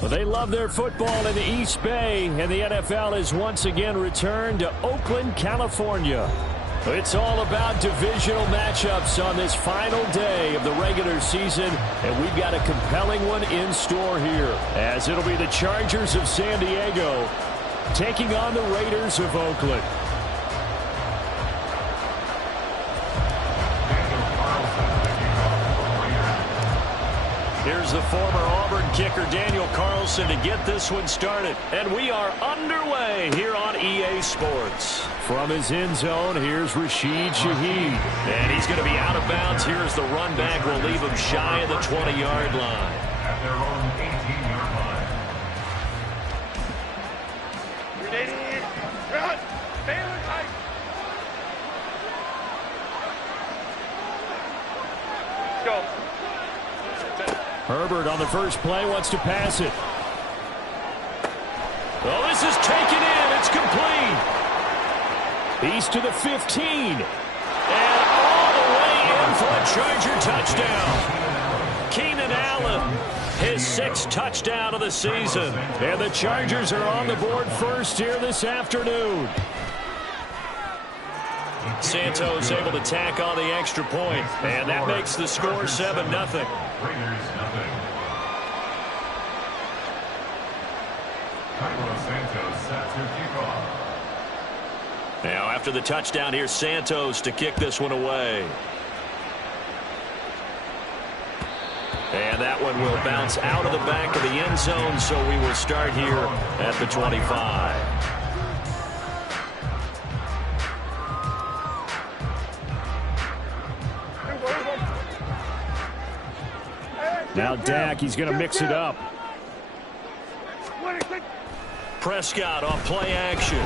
Well, they love their football in the East Bay, and the NFL has once again returned to Oakland, California. It's all about divisional matchups on this final day of the regular season, and we've got a compelling one in store here, as it'll be the Chargers of San Diego taking on the Raiders of Oakland. Here's the former Auburn kicker Daniel Carlson to get this one started. And we are underway here on EA Sports. From his end zone, here's Rashid Shaheed. And he's going to be out of bounds. Here's the run back. We'll leave him shy of the 20-yard line. At their own 18-yard line. Go. Herbert on the first play wants to pass it. Oh, this is taken in. It's complete. He's to the 15. And all the way in for a Charger touchdown. Keenan Allen, his 6th touchdown of the season. And the Chargers are on the board first here this afternoon. Santos able to tack on the extra point, and that makes the score 7-0. Raiders nothing. Santos set to kick off. Now after the touchdown, here's Santos to kick this one away. And that one will bounce out of the back of the end zone, so we will start here at the 25. Now Dak, he's going to mix it up. Prescott on play action.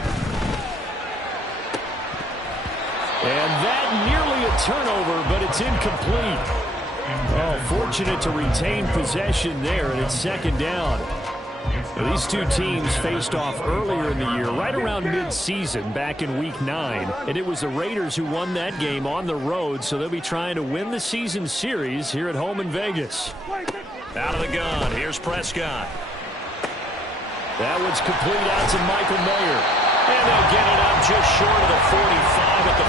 And that nearly a turnover, but it's incomplete. Oh, fortunate to retain possession there, and it's 2nd down. Now, these two teams faced off earlier in the year, right around mid-season, back in Week 9. And it was the Raiders who won that game on the road, so they'll be trying to win the season series here at home in Vegas. Out of the gun, here's Prescott. That one's complete out to Michael Mayer. And they'll get it up just short of the 45 at the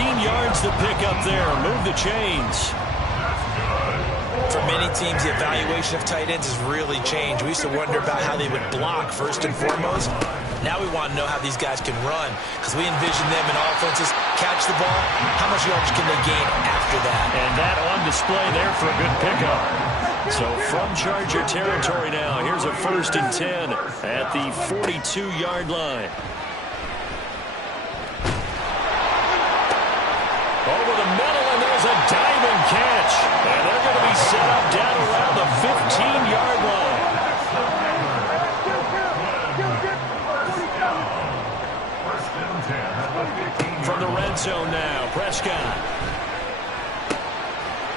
44. 19 yards to pick up there. Move the chains. For many teams, the evaluation of tight ends has really changed. We used to wonder about how they would block first and foremost. Now we want to know how these guys can run, because we envision them in offenses catch the ball. How much yardage can they gain after that? And that on display there for a good pickup. So from Charger territory now, here's a 1st and 10 at the 42-yard line. Over the middle, and there's a diving catch. And they're going to be set up down around the 15-yard line. From the red zone now, Prescott.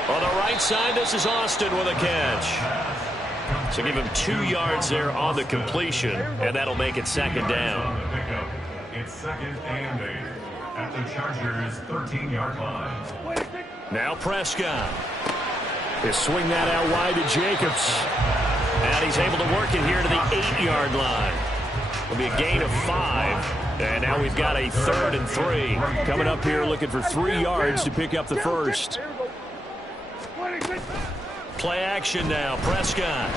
On the right side, this is Austin with a catch. So give him 2 yards there on the completion, and that'll make it 2nd down. It's 2nd and 8 at the Chargers' 13-yard line. Now Prescott. They swing that out wide to Jacobs. And he's able to work it here to the 8-yard line. It'll be a gain of 5. And now we've got a 3rd and 3. Coming up here looking for 3 yards to pick up the first. Play action now, Prescott.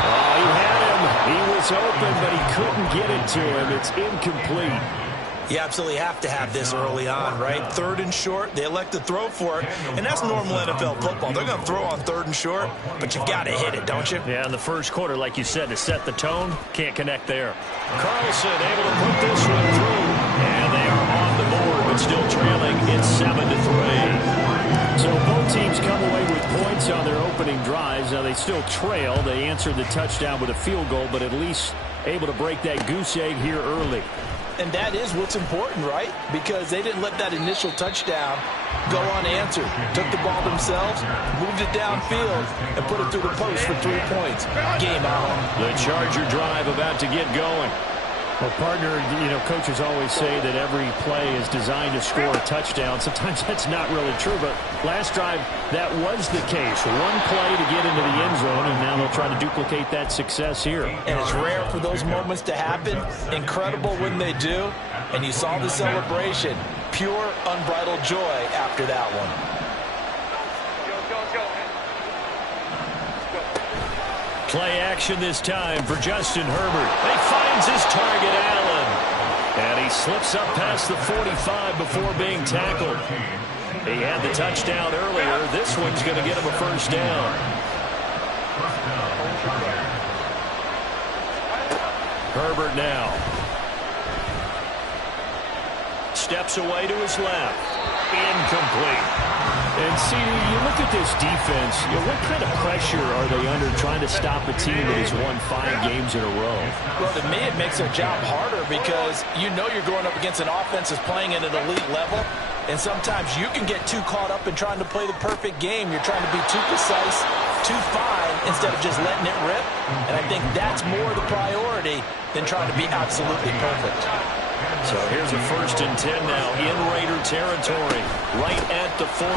Oh, he had him. He was open, but he couldn't get it to him. It's incomplete. You absolutely have to have this early on, right? 3rd and short, they elect to throw for it, and that's normal NFL football. They're going to throw on 3rd and short, but you've got to hit it, don't you? Yeah, in the first quarter, like you said, to set the tone, can't connect there. Carlson able to put this one through, and they are on the board, but still trailing. It's 7-3. So both teams come away with points on their opening drives. Now they still trail. They answered the touchdown with a field goal, but at least able to break that goose egg here early. And that is what's important, right? Because they didn't let that initial touchdown go unanswered. Took the ball themselves, moved it downfield, and put it through the post for 3 points. Game on. The Charger drive about to get going. Well, partner, coaches always say that every play is designed to score a touchdown. Sometimes that's not really true, but last drive, that was the case. One play to get into the end zone, and now they'll try to duplicate that success here. And it's rare for those moments to happen. Incredible when they do. And you saw the celebration. Pure, unbridled joy after that one. Play action this time for Justin Herbert. He finds his target, Allen. And he slips up past the 45 before being tackled. He had the touchdown earlier. This one's going to get him a first down. Herbert now. Steps away to his left. Incomplete. And see, you look at this defense, what kind of pressure are they under trying to stop a team that has won 5 games in a row? Well, to me, it makes their job harder because you're going up against an offense that's playing at an elite level, and sometimes you can get too caught up in trying to play the perfect game. You're trying to be too precise, too fine, instead of just letting it rip. And I think that's more the priority than trying to be absolutely perfect. So here's a 1st and 10 now in Raider territory, right at the 40.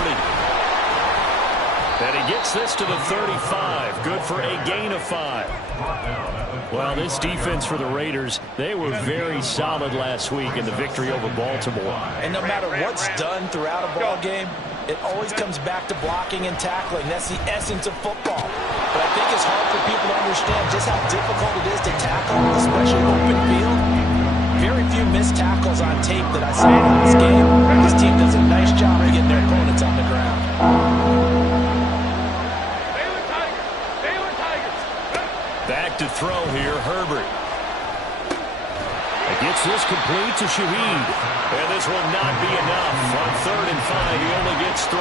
And he gets this to the 35. Good for a gain of 5. Well, this defense for the Raiders, they were very solid last week in the victory over Baltimore. And no matter what's done throughout a ball game, it always comes back to blocking and tackling. That's the essence of football. But I think it's hard for people to understand just how difficult it is to tackle, especially open field. Very few missed tackles on tape that I saw in this game. This team does a nice job of getting their opponents on the ground. Back to throw here, Herbert. Gets this complete to Shaheed. And this will not be enough. On 3rd and 5, he only gets 3.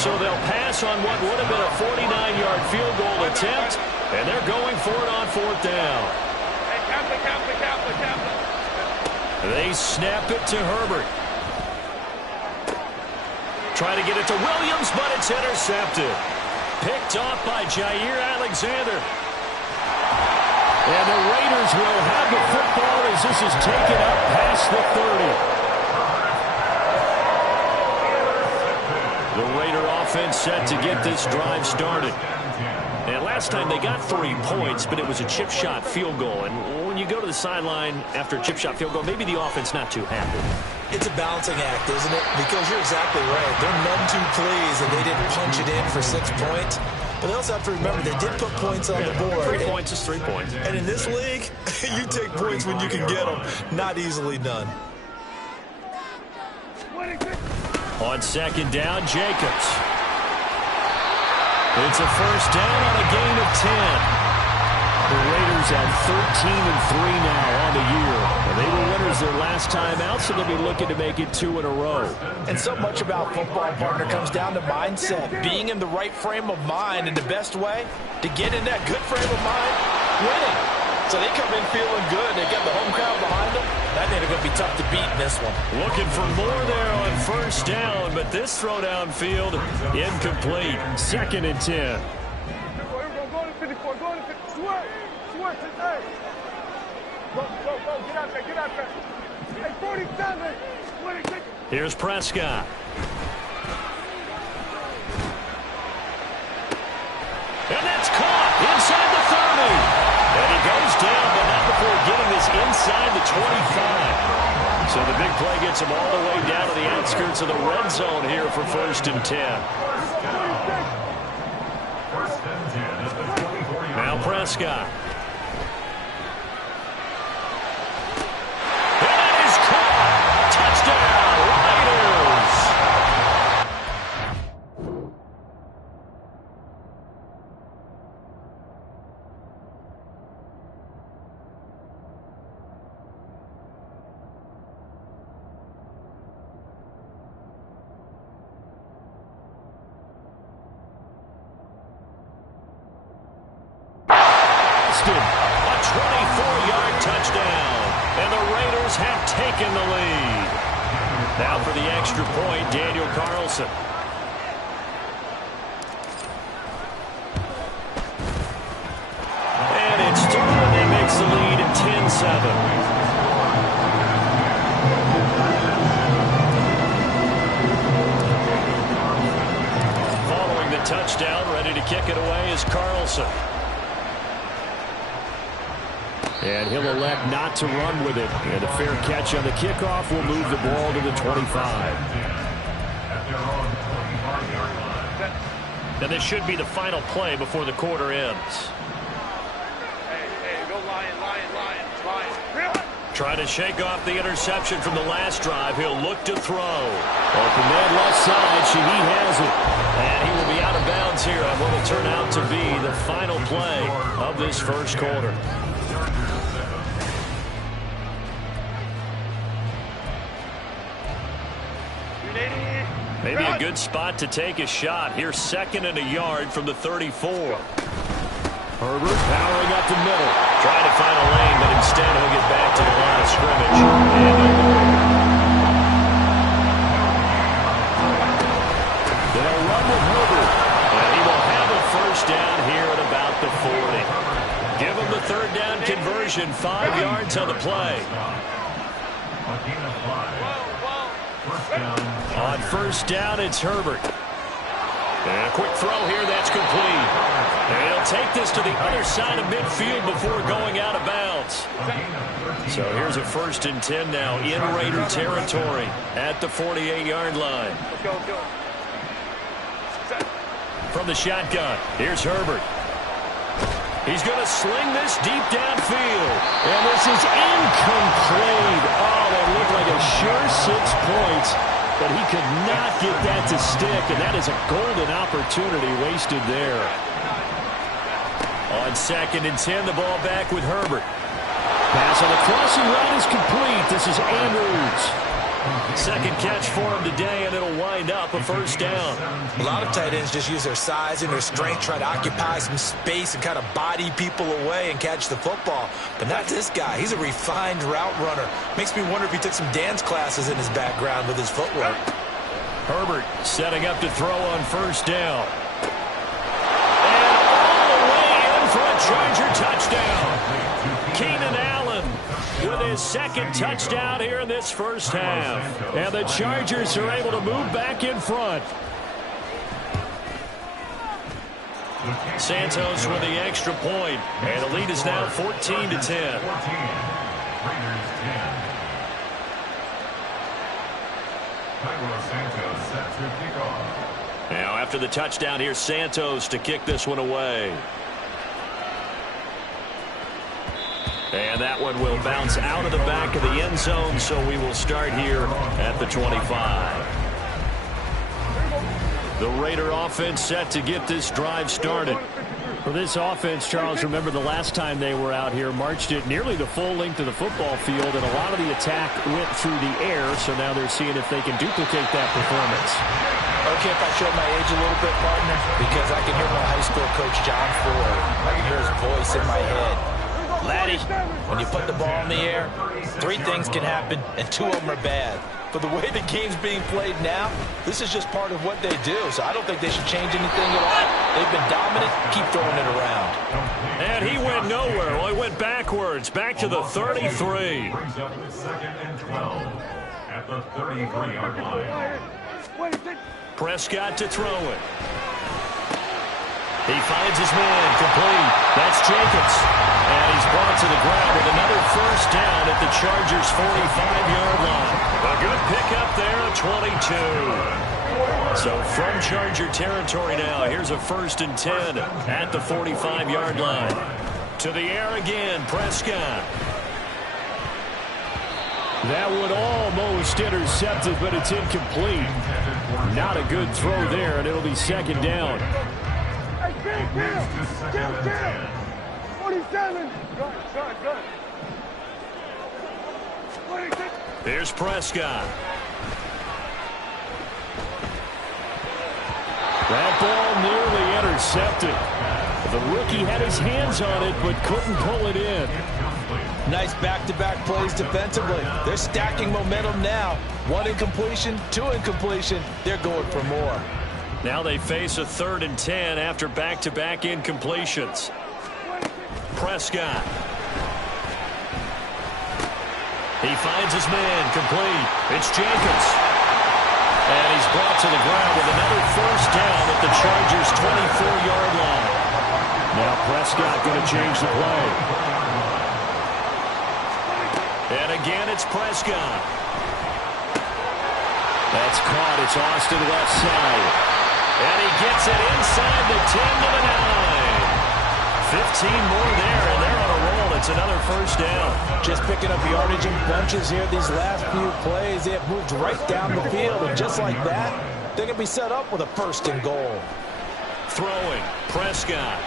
So they'll pass on what would have been a 49-yard field goal attempt, and they're going for it on 4th down. They snap it to Herbert. Try to get it to Williams, but it's intercepted. Picked off by Jair Alexander. And the Raiders will have the football as this is taken up past the 30. The Raider offense set to get this drive started. And last time they got 3 points, but it was a chip shot field goal. And when you go to the sideline after a chip shot field goal, maybe the offense not too happy. It's a balancing act, isn't it? Because you're exactly right. They're none too pleased that they didn't punch it in for 6 points. But they also have to remember they did put points on the board. 3 points is 3 points. And in this league, you take points when you can get them. Not easily done. On 2nd down, Jacobs. It's a first down on a gain of 10. The Raiders at 13-3 now on the year. And they were winners their last time out, so they'll be looking to make it 2 in a row. And so much about football, partner, comes down to mindset. Being in the right frame of mind, and the best way to get in that good frame of mind, winning. So they come in feeling good. They got the home crowd behind them. I think they're going to be tough to beat in this one. Looking for more there on 1st down, but this throw downfield incomplete. 2nd and 10. Here's Prescott. And that's caught inside the 30. And he goes down, but not before getting this inside the 25. So the big play gets him all the way down to the outskirts of the red zone here for 1st and 10. Now Prescott. And that is caught. Touchdown, Raiders. A 24-yard touchdown, and the Raiders have taken the lead. Now for the extra point, Daniel Carlson. And it's through, and that makes the lead at 10-7. And he'll elect not to run with it. And a fair catch on the kickoff will move the ball to the 25. And this should be the final play before the quarter ends. Trying to shake off the interception from the last drive. He'll look to throw. Open man left side. Shaheed has it. And he will be out of bounds here on what will turn out to be the final play of this first quarter. Maybe a good spot to take a shot. Here's 2nd and a yard from the 34. Herbert powering up the middle. Trying to find a lane, but instead he'll get back to the line of scrimmage. They'll run with Herbert. And he will have a first down here at about the 40. Give him the 3rd down conversion. 5 yards on the play. On first down, it's Herbert. And a quick throw here, that's complete. And he'll take this to the other side of midfield before going out of bounds. So here's a 1st and 10 now in Raider territory at the 48-yard line. From the shotgun, here's Herbert. He's going to sling this deep downfield. And this is incomplete. Oh, that looked like a sure 6 points. But he could not get that to stick, and that is a golden opportunity wasted there. On 2nd and 10, the ball back with Herbert. Pass on the crossing route is complete. This is Andrews. 2nd catch for him today, and it'll wind up a first down. A lot of tight ends just use their size and their strength, try to occupy some space and kind of body people away and catch the football. But not this guy. He's a refined route runner. Makes me wonder if he took some dance classes in his background with his footwork. Herbert setting up to throw on first down. And all the way in for a Charger touchdown. Keenan Allen with his 2nd touchdown here in this first half. And the Chargers are able to move back in front. Santos with the extra point. And the lead is now 14-10. Now after the touchdown, here's Santos to kick this one away. And that one will bounce out of the back of the end zone, so we will start here at the 25. The Raider offense set to get this drive started. For this offense, Charles, remember the last time they were out here, marched it nearly the full length of the football field, and a lot of the attack went through the air, so now they're seeing if they can duplicate that performance. Okay, if I show my age a little bit, partner, because I can hear my high school coach, John Ford. I can hear his voice in my head. Laddie, when you put the ball in the air, 3 things can happen, and 2 of them are bad. But the way the game's being played now, this is just part of what they do. So I don't think they should change anything at all. They've been dominant. Keep throwing it around. And he went nowhere. Well, he went backwards, back to the 33. Brings up 2nd and 12 at the 33-yard line. Prescott to throw it. He finds his man, complete. That's Jacobs. And he's brought to the ground with another first down at the Chargers' 45-yard line. A good pickup there at 22. So from Charger territory now, here's a 1st and 10 at the 45-yard line. To the air again, Prescott. That one almost intercepted, but it's incomplete. Not a good throw there, and it'll be 2nd down. 47. Good. Here's Prescott. That ball nearly intercepted. The rookie had his hands on it, but couldn't pull it in. Nice back-to-back plays defensively. They're stacking momentum now. 1 incompletion, 2 incompletion. They're going for more. Now they face a 3rd and 10 after back-to-back incompletions. Prescott. He finds his man, complete. It's Jacobs. And he's brought to the ground with another first down at the Chargers' 24-yard line. Now Prescott going to change the play. And again, it's Prescott. That's caught. It's Austin left side. And he gets it inside the 10 to the 9. 15 more there, and they're on a roll. It's another first down. Just picking up yardage in bunches here these last few plays. They have moved right down the field, and just like that, they're going to be set up with a first and goal. Throwing, Prescott.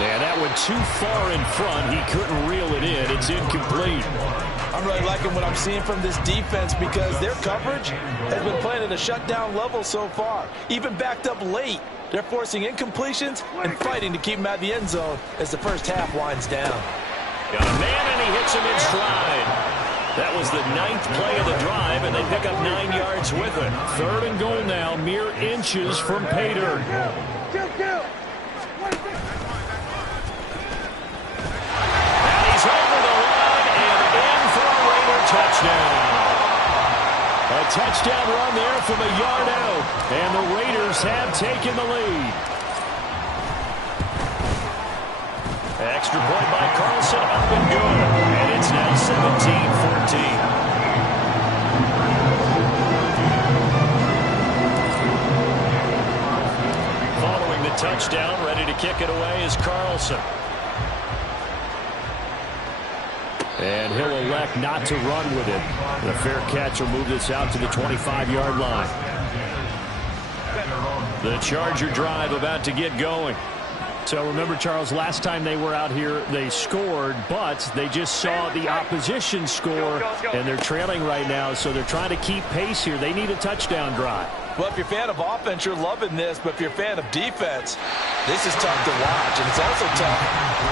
And that went too far in front. He couldn't reel it in. It's incomplete. I'm really liking what I'm seeing from this defense because their coverage has been playing at a shutdown level so far. Even backed up late, they're forcing incompletions and fighting to keep them out of the end zone as the first half winds down. Got a man, and he hits him in stride. That was the 9th play of the drive, and they pick up 9 yards with it. 3rd and goal now, mere inches from pay dirt. And he's over the line and in for a Raider touchdown. A touchdown run there from a yard out, and the Raiders have taken the lead. Extra point by Carlson, up and good. And it's now 17-14. Following the touchdown, ready to kick it away is Carlson. And he'll elect not to run with it. The fair catch will move this out to the 25-yard line. The Charger drive about to get going. So remember, Charles, last time they were out here, they scored, but they just saw the opposition score, and they're trailing right now, so they're trying to keep pace here. They need a touchdown drive. Well, if you're a fan of offense, you're loving this, but if you're a fan of defense, this is tough to watch, and it's also tough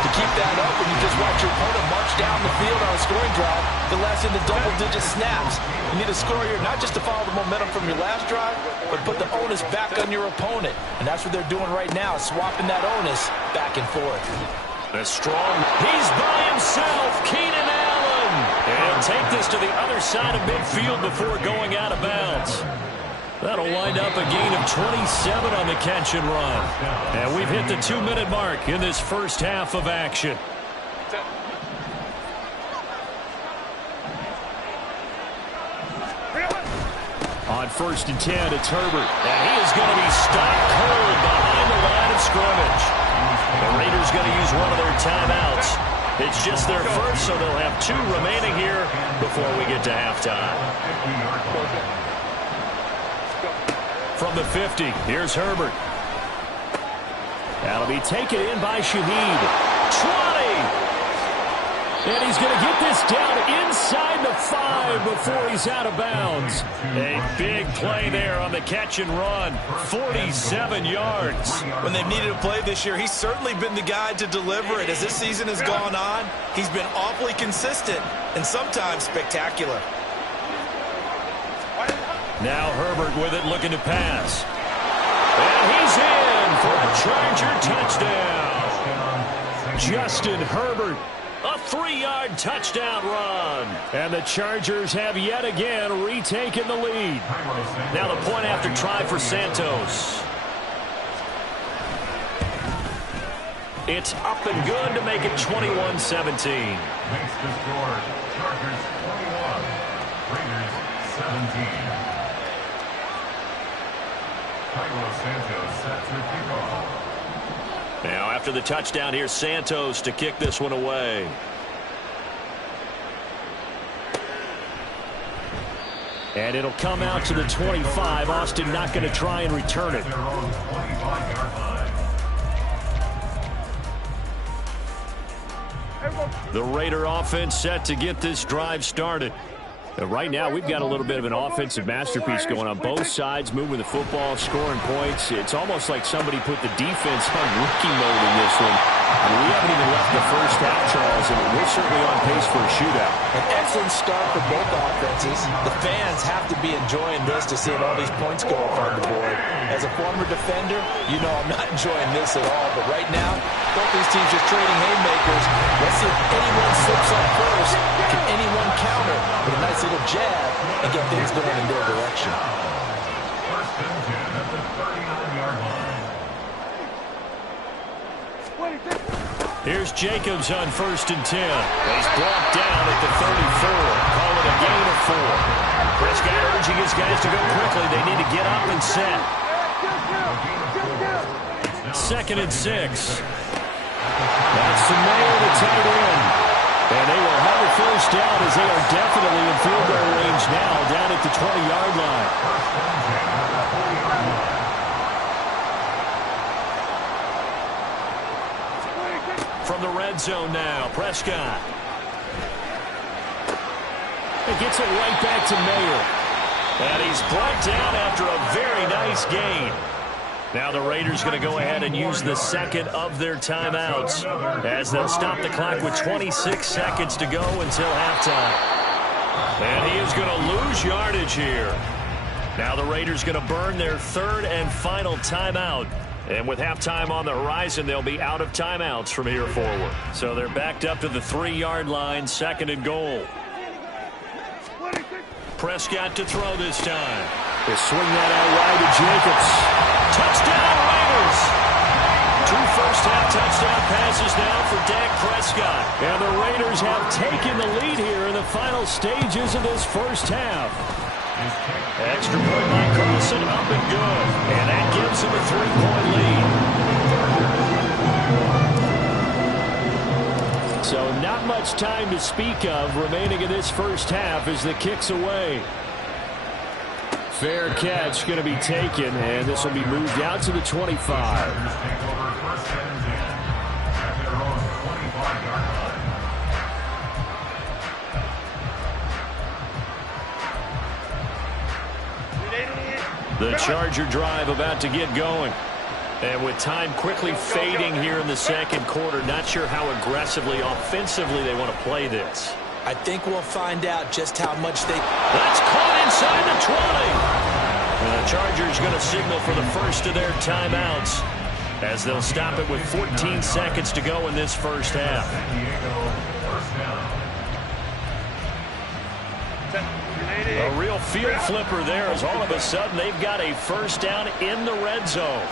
to keep that up when you just watch your opponent march down the field on a scoring drive the last into double-digit snaps. You need a score here, not just to follow the momentum from your last drive, but put the onus back on your opponent, and that's what they're doing right now, swapping that onus back and forth. The strong, he's by himself, Keenan Allen. And he'll take this to the other side of midfield before going out of bounds. That'll wind up a gain of 27 on the catch and run. And we've hit the 2-minute mark in this first half of action. On 1st and 10, it's Herbert. And he is going to be stopped cold behind the line of scrimmage. The Raiders going to use one of their timeouts. It's just their first, so they'll have 2 remaining here before we get to halftime. From the 50, here's Herbert. That'll be taken in by Shaheed. 20! And he's going to get this down inside the 5 before he's out of bounds. A big play there on the catch and run. 47 yards. When they've needed a play this year, he's certainly been the guy to deliver it. As this season has gone on, he's been awfully consistent and sometimes spectacular. Now Herbert with it, looking to pass. And he's in for a Charger touchdown. Justin Herbert. A 3-yard touchdown run. And the Chargers have yet again retaken the lead. Now the point after try for Santos. It's up and good to make it 21-17. Makes the score. Chargers 21, Raiders 17. Santos set to kick off. Now after the touchdown, here's Santos to kick this one away. And it'll come out to the 25. Austin not going to try and return it. Their own 25-yard line. The Raider offense set to get this drive started. Right now, we've got a little bit of an offensive masterpiece going on both sides, moving the football, scoring points. It's almost like somebody put the defense on rookie mode in this one. We haven't even left the first half, Charles, and we're certainly on pace for a shootout. An excellent start for both offenses. The fans have to be enjoying this to see all these points go up on the board. As a former defender, you know I'm not enjoying this at all. But right now, both these teams just trading haymakers. Let's see if anyone slips up first. Can anyone counter with a nice little jab and get things going in their direction? First and 10 at the 39-yard line. Here's Jacobs on 1st and 10. He's brought down at the 34. Call it a gain of 4. Prescott urging his guys to go quickly. They need to get up and set. 2nd and 6. That's Mayer, the tight end. And they will have a first down as they are definitely in field goal range now down at the 20-yard line. From the red zone now, Prescott. He gets it right back to Mayer. And he's brought down after a very nice gain. Now the Raiders going to go ahead and use the second of their timeouts as they'll stop the clock with 26 seconds to go until halftime. And he is going to lose yardage here. Now the Raiders going to burn their 3rd and final timeout. And with halftime on the horizon, they'll be out of timeouts from here forward. So they're backed up to the 3-yard line, 2nd and goal. Prescott to throw this time. They swing that out wide to Jacobs. Touchdown, Raiders! 2 first-half touchdown passes now for Dak Prescott. And the Raiders have taken the lead here in the final stages of this first half. Extra point by Carlson, up and good. And that gives him a 3-point lead. So not much time to speak of remaining in this first half as the kick's away. Fair catch going to be taken, and this will be moved out to the 25. The Charger drive about to get going. And with time quickly fading here in the second quarter, not sure how aggressively, offensively they want to play this. I think we'll find out just how much they... That's caught inside the 20. And the Chargers going to signal for the first of their timeouts as they'll stop it with 14 seconds to go in this first half. A real field flipper there as all of a sudden they've got a first down in the red zone.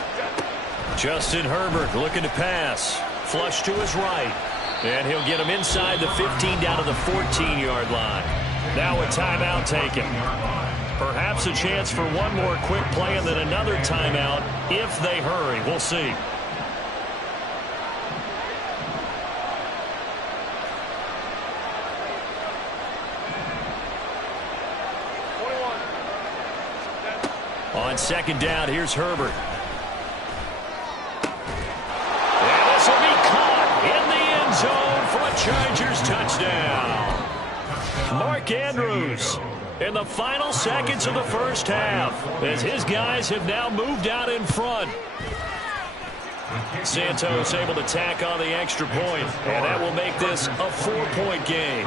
Justin Herbert looking to pass. Flush to his right. And he'll get him inside the 15 down to the 14-yard line. Now a timeout taken. Perhaps a chance for one more quick play and then another timeout if they hurry. We'll see. On 2nd down, here's Herbert. And this will be caught in the end zone for a Chargers touchdown. Mark Andrews in the final seconds of the first half as his guys have now moved out in front. Santos able to tack on the extra point, and that will make this a 4-point game.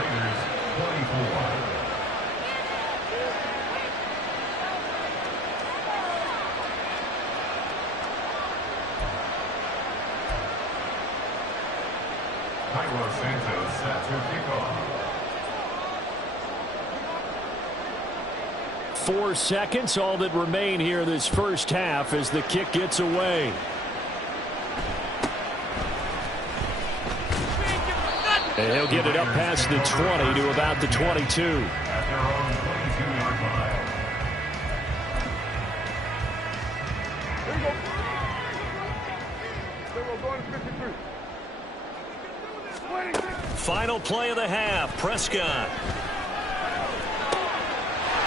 Santos set to kick off. 4 seconds, all that remain here this first half as the kick gets away. And he'll get it up past the 20 to about the 22. At their own 22-yard line. Final play of the half, Prescott.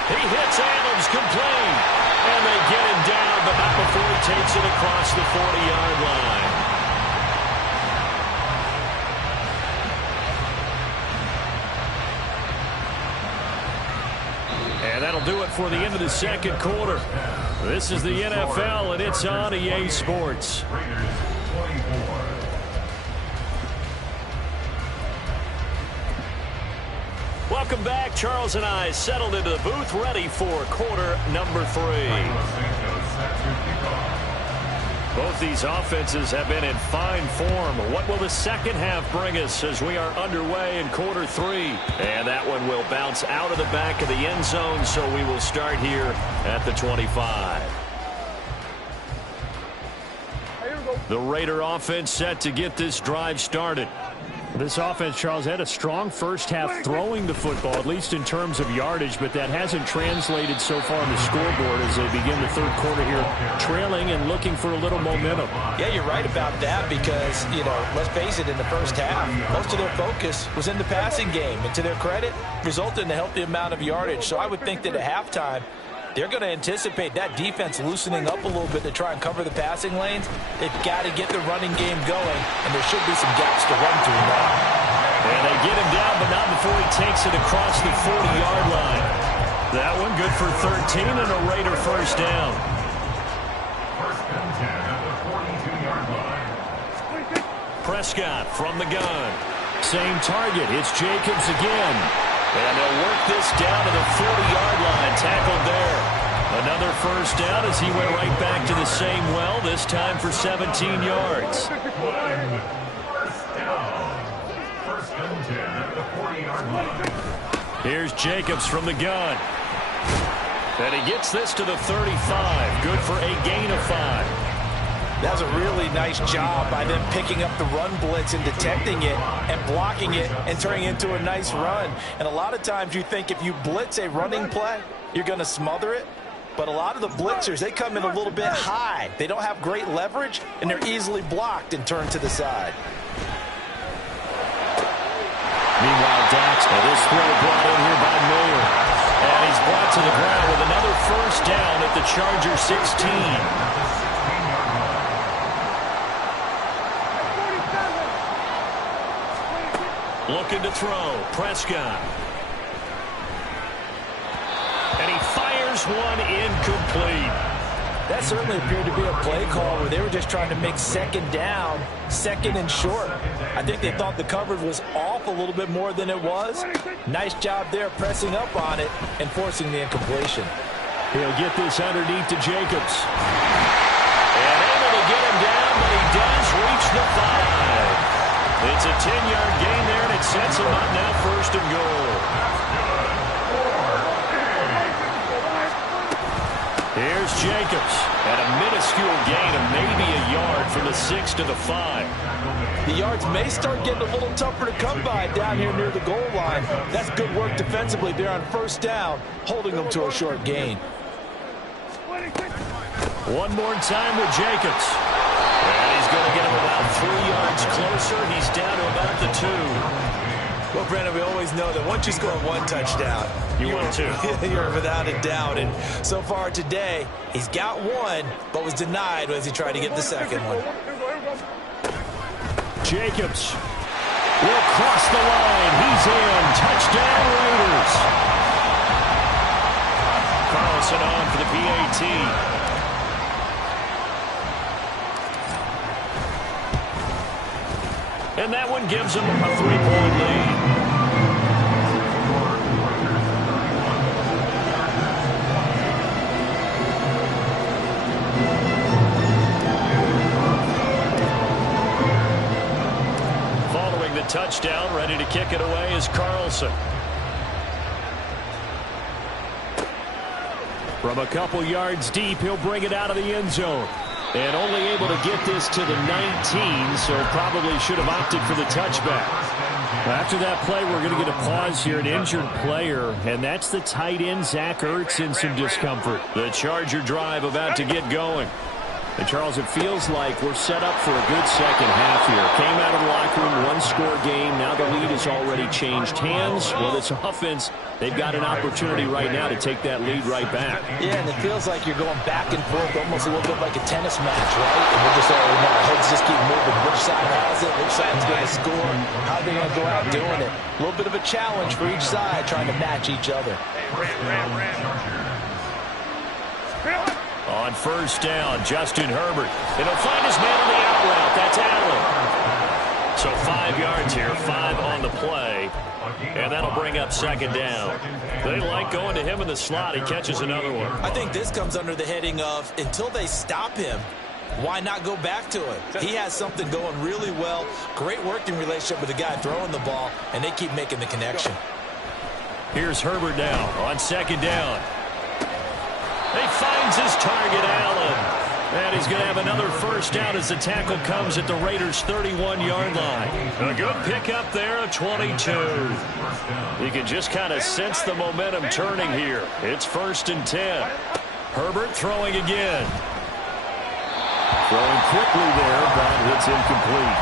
He hits Adams complete. And they get him down, but not before he takes it across the 40-yard line. And that'll do it for the end of the second quarter. This is the NFL, and it's on EA Sports. Welcome back. Charles and I settled into the booth, ready for quarter number 3. Both these offenses have been in fine form. What will the second half bring us as we are underway in quarter 3? And that one will bounce out of the back of the end zone, so we will start here at the 25. Here we go. The Raider offense set to get this drive started. This offense, Charles, had a strong first half throwing the football, at least in terms of yardage, but that hasn't translated so far on the scoreboard as they begin the third quarter here, trailing and looking for a little momentum. Yeah, you're right about that because, let's face it, in the first half, most of their focus was in the passing game. And to their credit, resulted in a healthy amount of yardage. So I would think that at halftime, they're going to anticipate that defense loosening up a little bit to try and cover the passing lanes. They've got to get the running game going, and there should be some gaps to run through now. And they get him down, but not before he takes it across the 40-yard line. That one good for 13 and a Raider first down. First and 10 at the 42-yard line. Prescott from the gun. Same target. It's Jacobs again. And they'll work this down to the 40-yard line, tackled there. Another first down as he went right back to the same well, this time for 17 yards. First down. First and 10 at the 40-yard line. Here's Jacobs from the gun. And he gets this to the 35. Good for a gain of 5. That was a really nice job by them picking up the run blitz and detecting it and blocking it and turning it into a nice run. And a lot of times you think if you blitz a running play, you're going to smother it. But a lot of the blitzers, they come in a little bit high. They don't have great leverage, and they're easily blocked and turned to the side. Meanwhile, Dax, this throw brought in here by Miller. And he's brought to the ground with another first down at the Charger 16. Looking to throw. Prescott. And he fires one incomplete. That certainly appeared to be a play call where they were just trying to make second down, second and short. I think they thought the coverage was off a little bit more than it was. Nice job there pressing up on it and forcing the incompletion. He'll get this underneath to Jacobs. And able to get him down, but he does reach the 5. It's a 10-yard gain there, and it sets him up now first and goal. Here's Jacobs, and a minuscule gain of maybe a yard from the 6 to the 5. The yards may start getting a little tougher to come by down here near the goal line. That's good work defensively there on first down, holding them to a short gain. One more time with Jacobs. And he's going to get him about 3 yards closer. He's down to about the 2. Well, Brandon, we always know that once you score one touchdown, you want two. You're without a doubt. And so far today, he's got one, but was denied as he tried to get the second one. Jacobs will cross the line. He's in. Touchdown, Raiders. Carlson on for the PAT. And that one gives them a 3-point lead. Following the touchdown, ready to kick it away is Carlson. From a couple yards deep, he'll bring it out of the end zone. And only able to get this to the 19, so probably should have opted for the touchback. After that play, we're going to get a pause here, an injured player, and that's the tight end, Zach Ertz, in some discomfort. The Charger drive about to get going. And, Charles, it feels like we're set up for a good second half here. Came out of the locker room, one-score game. Now the lead has already changed hands. Well, this offense, they've got an opportunity right now to take that lead right back. Yeah, and it feels like you're going back and forth, almost a little bit like a tennis match, right? And we're just our heads just keep moving. Which side has it? Which side's going to score? How are they going to go out doing it? A little bit of a challenge for each side, trying to match each other. On first down, Justin Herbert. And he'll find his man on the out route. That's Allen. So 5 yards here, 5 on the play. And that'll bring up second down. They like going to him in the slot. He catches another one. I think this comes under the heading of, until they stop him, why not go back to it? He has something going really well. Great working relationship with the guy throwing the ball, and they keep making the connection. Here's Herbert now on second down. He finds his target, Allen. And he's going to have another first down as the tackle comes at the Raiders' 31-yard line. A good pickup there, a 22. You can just kind of sense the momentum turning here. It's 1st and 10. Herbert throwing again. Throwing quickly there, but it's incomplete.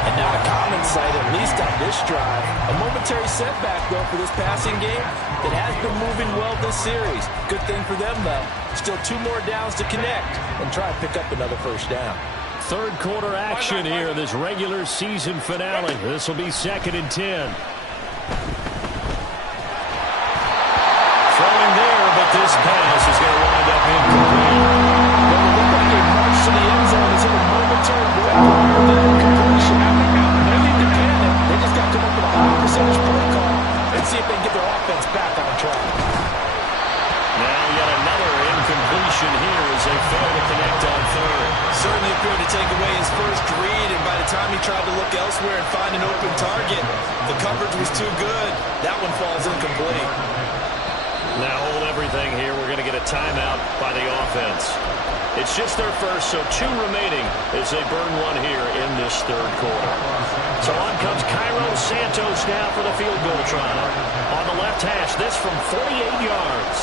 And not a common sight, at least on this drive. A momentary setback, though, for this passing game that has been moving well this series. Good thing for them, though. Still 2 more downs to connect and try to pick up another first down. Third quarter action here in this regular season finale. This will be 2nd and 10. Throwing there, but this pass is going to wind up incomplete. Well, it looked like a march to the end zone is in a momentary break prior to the completion. No need to panic. They just got to come up with a high percentage play call and see if they can get their offense back on track. Now yet another incompletion here as they fail to connect on third. Certainly appeared to take away his first read, and by the time he tried to look elsewhere and find an open target, the coverage was too good. That one falls incomplete. Now hold everything here. We're going to get a timeout by the offense. It's just their first, so 2 remaining as they burn one here in this third quarter. So on comes Cairo Santos now for the field goal try. On the left hash, this from 48 yards.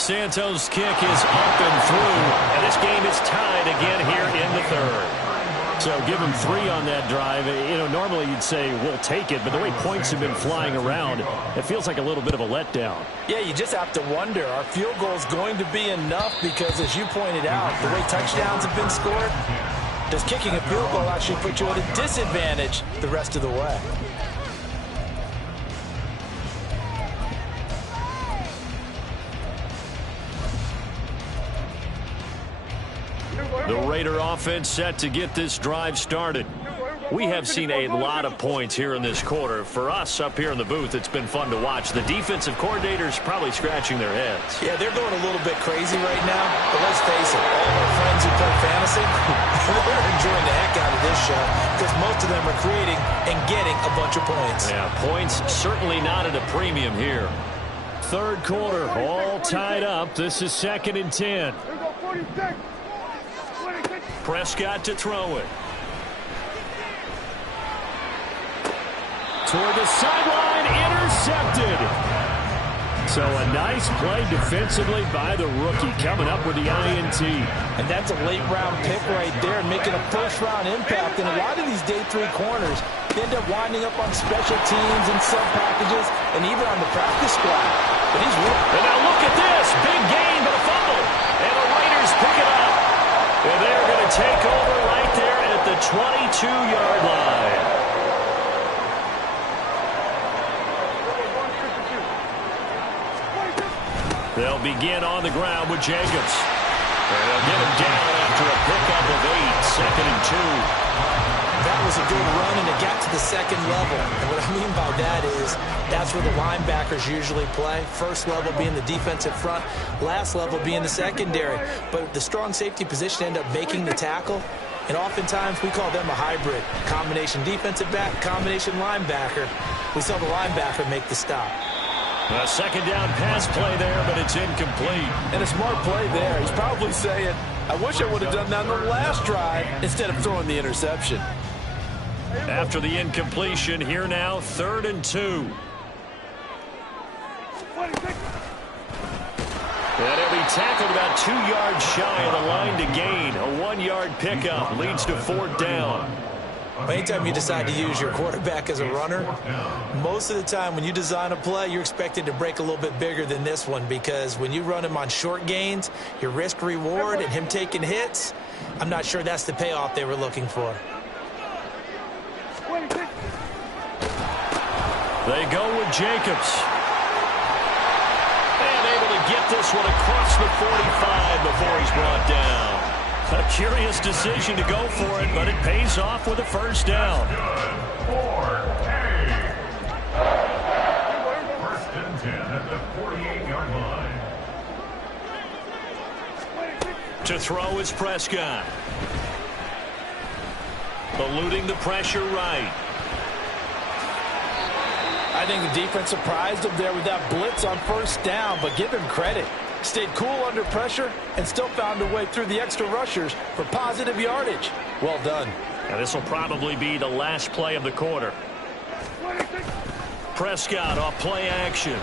Santos' kick is up and through, and this game is tied again here in the third. So give him 3 on that drive. You know, normally you'd say we'll take it, but the way points have been flying around, it feels like a little bit of a letdown. Yeah, you just have to wonder, are field goals going to be enough? Because as you pointed out, the way touchdowns have been scored, does kicking a field goal actually put you at a disadvantage the rest of the way? The Raider offense set to get this drive started. We have seen a lot of points here in this quarter. For us up here in the booth, it's been fun to watch. The defensive coordinators probably scratching their heads. Yeah, they're going a little bit crazy right now. But let's face it, all of our friends who play fantasy, they're enjoying the heck out of this show because most of them are creating and getting a bunch of points. Yeah, points certainly not at a premium here. Third quarter, all tied up. This is 2nd and 10. Prescott to throw it. Toward the sideline, intercepted. So a nice play defensively by the rookie, coming up with the INT. And that's a late-round pick right there, making a first-round impact. And a lot of these day 3 corners end up winding up on special teams and sub-packages and even on the practice squad. But he's really... And now look at this. Big gain, but a fumble. And the Raiders pick it up. And they're going to take over right there at the 22-yard line. They'll begin on the ground with Jacobs. And they'll get him down after a pickup of 8, 2nd and 2. That was a good run, and it got to the second level. And what I mean by that is that's where the linebackers usually play. First level being the defensive front, last level being the secondary. But the strong safety position end up making the tackle. And oftentimes we call them a hybrid. Combination defensive back, combination linebacker. We saw the linebacker make the stop. A second down pass play there, but it's incomplete. And a smart play there. He's probably saying, I wish I would have done that on the last drive instead of throwing the interception. After the incompletion, here now, 3rd and 2. And he'll be tackled about 2 yards shy of the line to gain. A 1-yard pickup leads to 4th down. Anytime you decide to use your quarterback as a runner, most of the time when you design a play, you're expected to break a little bit bigger than this one because when you run him on short gains, your risk-reward and him taking hits, I'm not sure that's the payoff they were looking for. They go with Jacobs. And able to get this one across the 45 before he's brought down. A curious decision to go for it, but it pays off with a first down. First and 10 at the 48-yard line. To throw is Prescott. Eluding the pressure right. I think the defense surprised him there with that blitz on first down, but give him credit. Stayed cool under pressure and still found a way through the extra rushers for positive yardage. Well done. And this will probably be the last play of the quarter. Prescott off play action.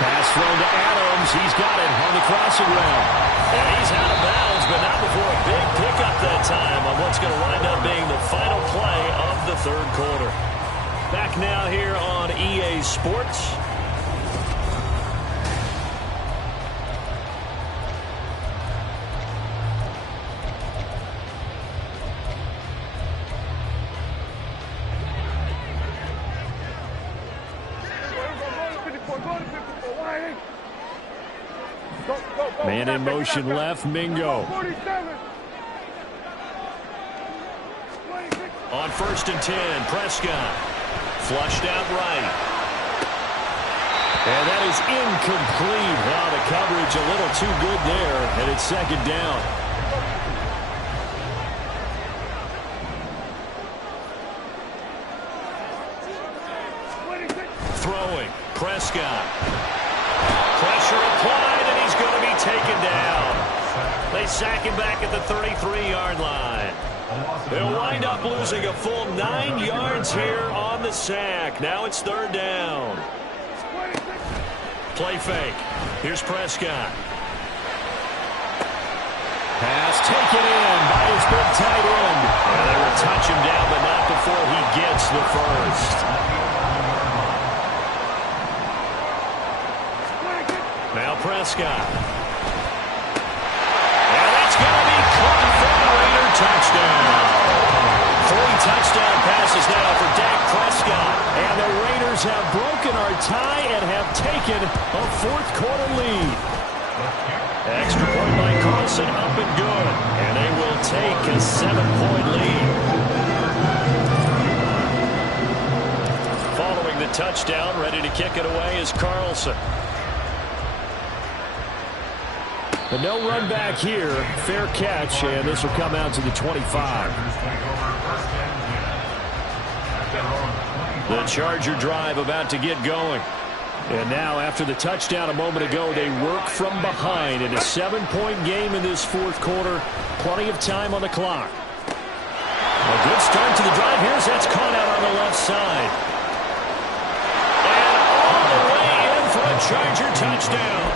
Pass thrown to Adams. He's got it on the crossing route. And he's out of bounds, but not before a big pickup that time on what's going to wind up being the final play of the third quarter. Back now here on EA Sports. Man in motion left, Mingo. On 1st and 10, Prescott. Flushed out right. And that is incomplete. Wow, the coverage a little too good there, and it's second down. Throwing, Prescott. Pressure applied, and he's going to be taken down. They sack him back at the 33-yard line. They'll wind up losing a full 9 yards here on the sack. Now it's third down. Play fake. Here's Prescott. Pass taken in by his big tight end. And they will touch him down, but not before he gets the first. Now Prescott. And that's going to be caught for a Raider touchdown. 3 touchdown passes now for Dak Prescott. And the Raiders have broken our tie and have taken a fourth quarter lead. Extra point by Carlson, up and good. And they will take a 7-point lead. Following the touchdown, ready to kick it away is Carlson. But no run back here. Fair catch, and this will come out to the 25. The Charger drive about to get going. And now, after the touchdown a moment ago, they work from behind in a 7-point game in this fourth quarter. Plenty of time on the clock. A good start to the drive. Here's that's caught out on the left side. And all the way in for a Charger touchdown.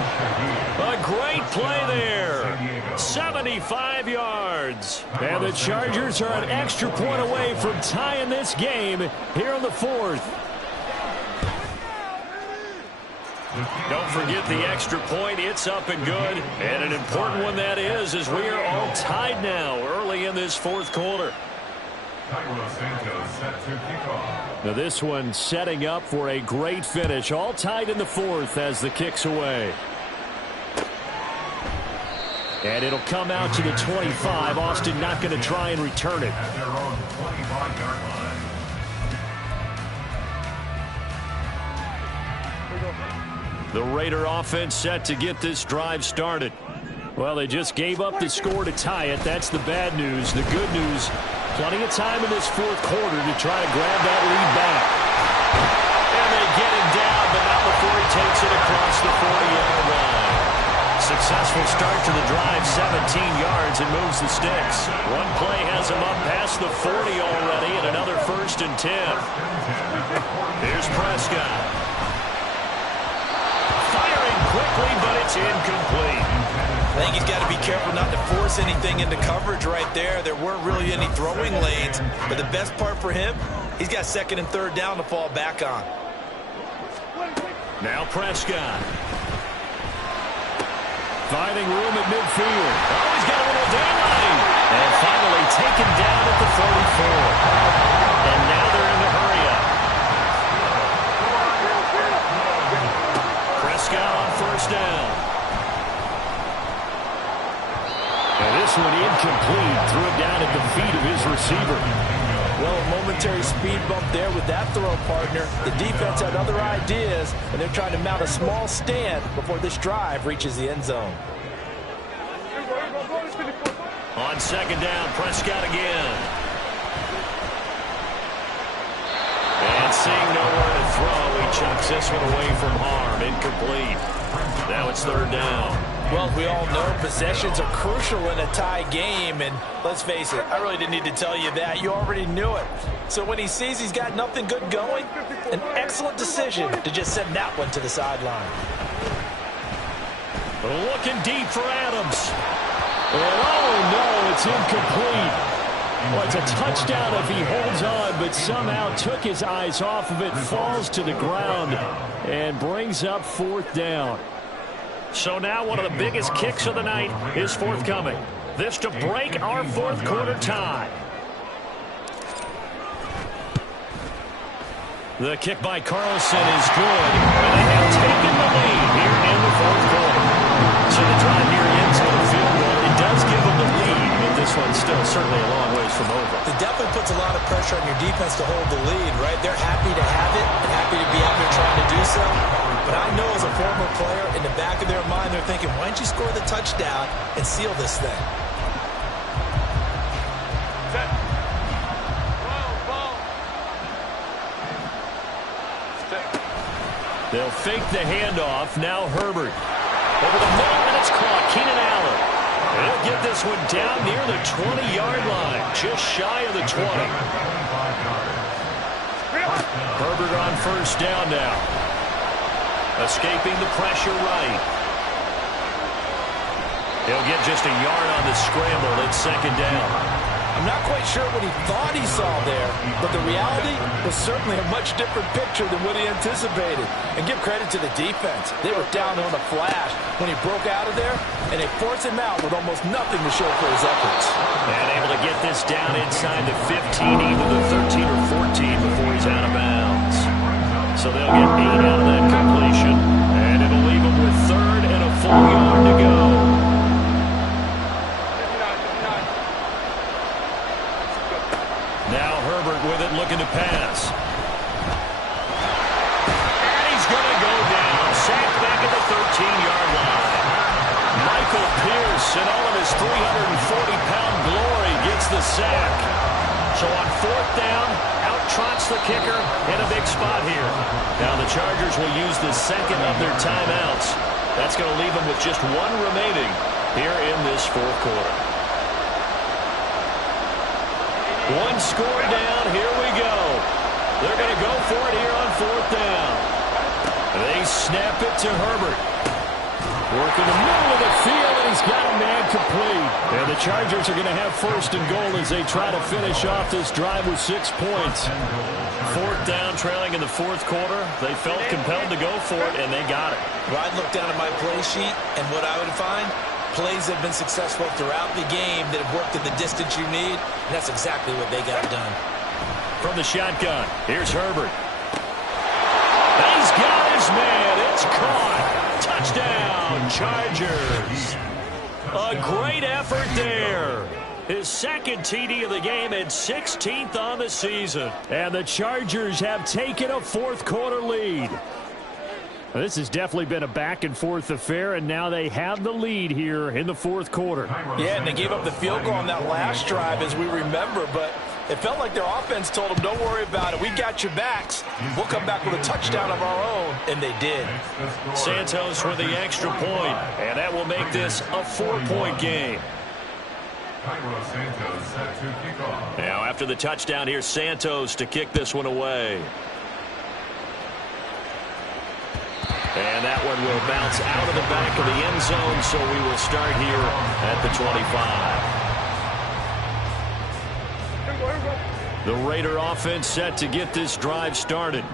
A great play there. 75 yards. And the Chargers are an extra point away from tying this game here in the fourth. Don't forget the extra point. It's up and good. And an important one that is, as we are all tied now early in this fourth quarter. Now this one setting up for a great finish. All tied in the fourth as the kick's away. And it'll come out to the 25. Austin not going to try and return it. At their own 25-yard line. The Raider offense set to get this drive started. Well, they just gave up the score to tie it. That's the bad news. The good news, plenty of time in this fourth quarter to try to grab that lead back. And they get him down, but not before he takes it across the 40-yard line. Successful start to the drive, 17 yards, and moves the sticks. One play has him up past the 40 already, and another 1st and 10. Here's Prescott. Firing quickly, but it's incomplete. I think he's got to be careful not to force anything into coverage right there. There weren't really any throwing lanes, but the best part for him, he's got 2nd and 3rd down to fall back on. Now Prescott. Finding room at midfield. Oh, he's got a little daylight. And finally taken down at the 44. And now they're in the hurry up. Prescott on 1st down. And this one incomplete. Threw it down at the feet of his receiver. Well, a momentary speed bump there with that throw, partner. The defense had other ideas, and they're trying to mount a small stand before this drive reaches the end zone. On 2nd down, Prescott again. And seeing nowhere to throw, he chucks this one away from harm. Incomplete. Now it's third down. Well, we all know possessions are crucial in a tie game, and let's face it, I really didn't need to tell you that. You already knew it. So when he sees he's got nothing good going, an excellent decision to just send that one to the sideline. Looking deep for Adams. And oh, no, it's incomplete. Well, it's a touchdown if he holds on, but somehow took his eyes off of it, falls to the ground, and brings up fourth down. So now one of the biggest kicks of the night is forthcoming. This to break our fourth quarter tie. The kick by Carlson is good, and they have taken the lead here in the fourth quarter. So the drive here ends with a field goal. It does give them the lead, but this one's still certainly a long ways from over. It definitely puts a lot of pressure on your defense to hold the lead, right? They're happy to have it and happy to be out there trying to do so. But I know as a former player, in the back of their mind, they're thinking, why don't you score the touchdown and seal this thing? They'll fake the handoff. Now Herbert. Over the middle, and it's caught. Keenan Allen. They'll get this one down near the 20-yard line, just shy of the 20. Herbert on first down now. Escaping the pressure right. He'll get just a yard on the scramble. It's second down. I'm not quite sure what he thought he saw there, but the reality was certainly a much different picture than what he anticipated. And give credit to the defense. They were down on the flash when he broke out of there, and they forced him out with almost nothing to show for his efforts. And able to get this down inside the 15, either the 13 or 14 before he's out of bounds. So they'll get 8 out of that completion, and it'll leave him with third and a full yard to go. Now Herbert with it, looking to pass. And he's going to go down. Sacked back at the 13-yard line. Michael Pierce, in all of his 340-pound glory, gets the sack. So on fourth down, out trots the kicker in a big spot here. Now the Chargers will use the second of their timeouts. That's going to leave them with just one remaining here in this fourth quarter. One score down, here we go. They're going to go for it here on fourth down. They snap it to Herbert. Working the middle of the field, and he's got a man complete. And the Chargers are going to have first and goal as they try to finish off this drive with 6 points. Fourth down, trailing in the fourth quarter. They felt compelled to go for it, and they got it. Well, I'd look down at my play sheet, and what I would find, plays have been successful throughout the game that have worked in the distance you need, and that's exactly what they got done. From the shotgun, here's Herbert. He's got his man. It's caught. Touchdown, Chargers. A great effort there. His second TD of the game and 16th on the season. And the Chargers have taken a fourth quarter lead. This has definitely been a back-and-forth affair, and now they have the lead here in the fourth quarter. Yeah, and they gave up the field goal on that last drive, as we remember, but it felt like their offense told them, don't worry about it. We got your backs. We'll come back with a touchdown of our own, and they did. Santos for the extra point, and that will make this a 4-point game. Now, after the touchdown, here's Santos to kick this one away. And that one will bounce out of the back of the end zone, so we will start here at the 25. The Raider offense set to get this drive started.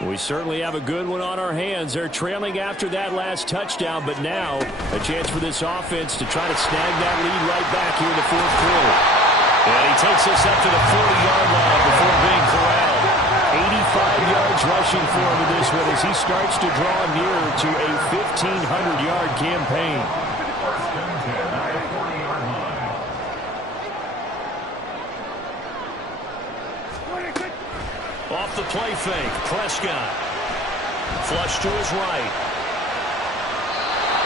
We certainly have a good one on our hands. They're trailing after that last touchdown, but now a chance for this offense to try to snag that lead right back here in the fourth quarter. And he takes us up to the 40-yard line before being corralled. 85 yards rushing for him in this one as he starts to draw near to a 1,500-yard campaign. Off the play fake, Prescott. Flush to his right.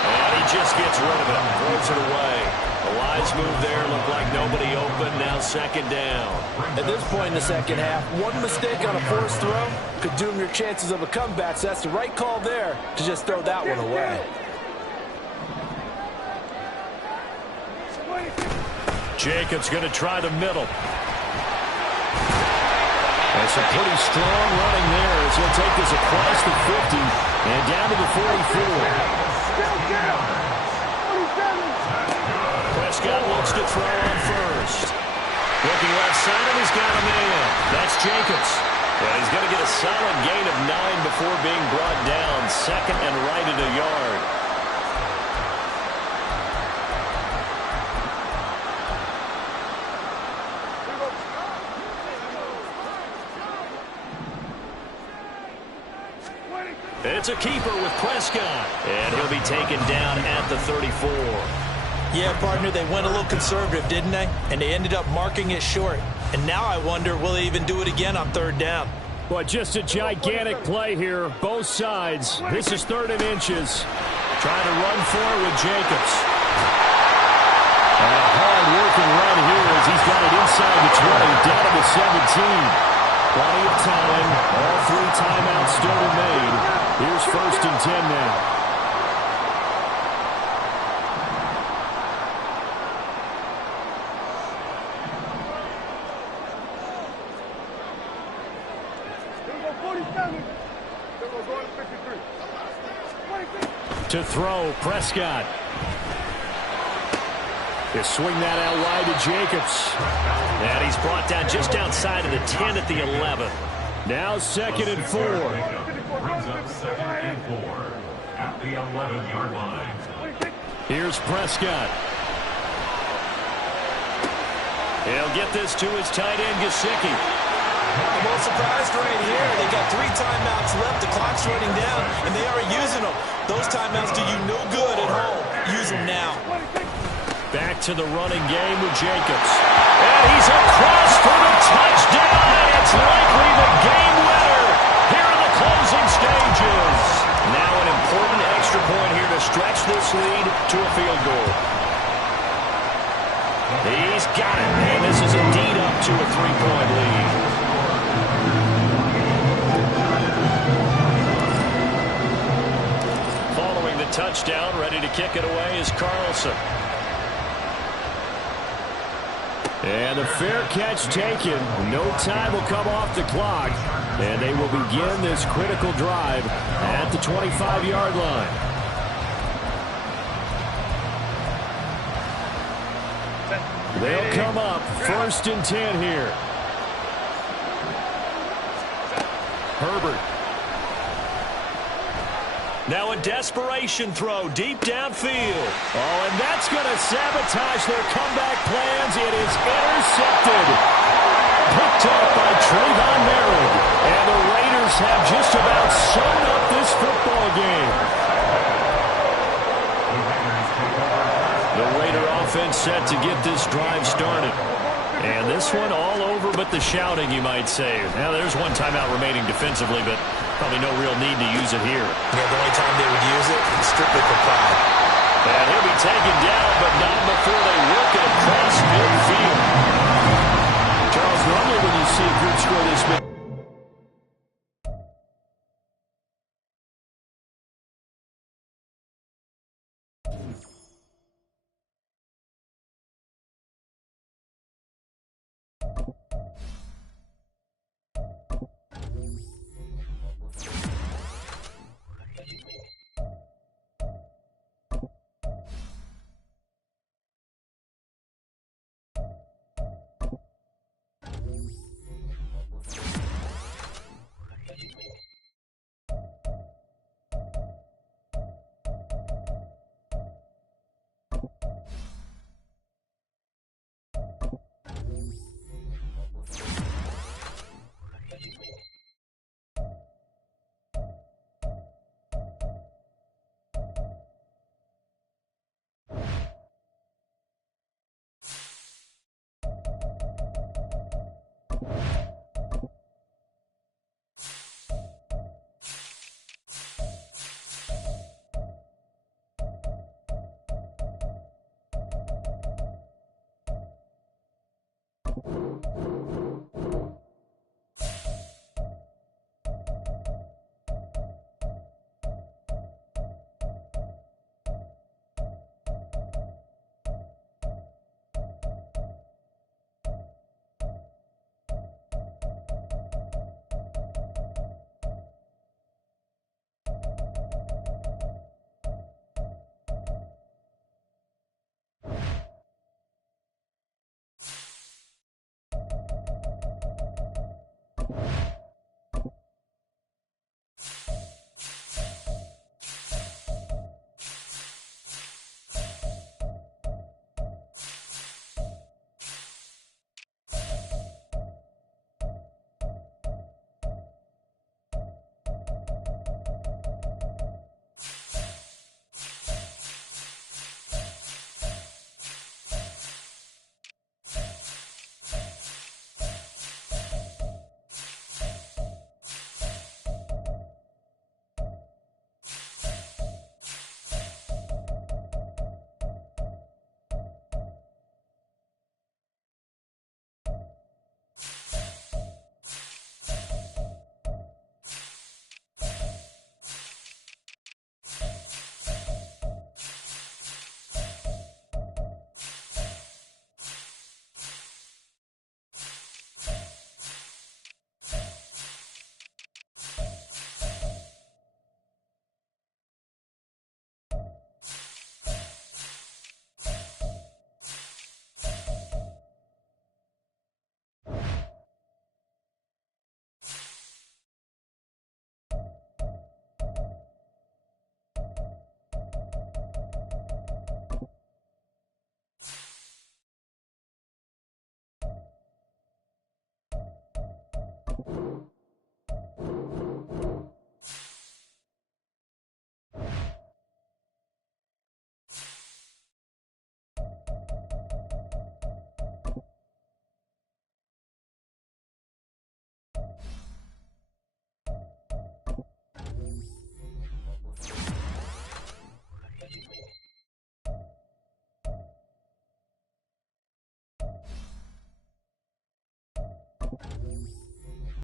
And he just gets rid of it, throws it away. A wise move there. Looked like nobody open. Now second down. At this point in the second half, one mistake on a forced throw could doom your chances of a comeback. So that's the right call there to just throw that one away. Jacobs going to try the middle. That's a pretty strong running there as he'll take this across the 50 and down to the 44. Prescott looks to throw on first. Looking left side, and he's got a man. That's Jacobs. And he's going to get a solid gain of 9 before being brought down. Second and right at a yard. It's a keeper with Prescott. And he'll be taken down at the 34. Yeah, partner, they went a little conservative, didn't they? And they ended up marking it short. And now I wonder, will they even do it again on third down? Boy, just a gigantic play here, both sides. This is 3rd and inches. Trying to run for it with Jacobs. And a hard-working run here as he's got it inside the 20, down to the 17. Plenty of time. All 3 timeouts still remain. Here's 1st and 10 now. To throw, Prescott. They swing that out wide to Jacobs. And he's brought down just outside of the 10 at the 11. Now 2nd and 4. Brings up 2nd and 4 at the 11-yard line. Here's Prescott. He'll get this to his tight end, Gesicki. I'm all surprised right here. They got 3 timeouts left. The clock's running down, and they are using them. Those timeouts do you no good at home. Use them now. Back to the running game with Jacobs. And he's across for the touchdown, and it's likely the game winner here in the closing stages. Now an important extra point here to stretch this lead to a field goal. He's got it, and this is indeed up to a 3-point lead. Following the touchdown, ready to kick it away is Carlson. And the fair catch taken. No time will come off the clock. And they will begin this critical drive at the 25-yard line. They'll come up 1st and 10 here. Herbert. Now a desperation throw deep downfield. Oh, and that's going to sabotage their comeback plans. It is intercepted. Picked up by Trayvon Merritt. And the Raiders have just about sewn up this football game. The Raider offense set to get this drive started. And this one all over but the shouting, you might say. Now, there's one timeout remaining defensively, but probably no real need to use it here. Yeah, the only time they would use it is strictly for pride. And he'll be taken down, but not before they work it across midfield. Charles, normally when you see a group score this big, you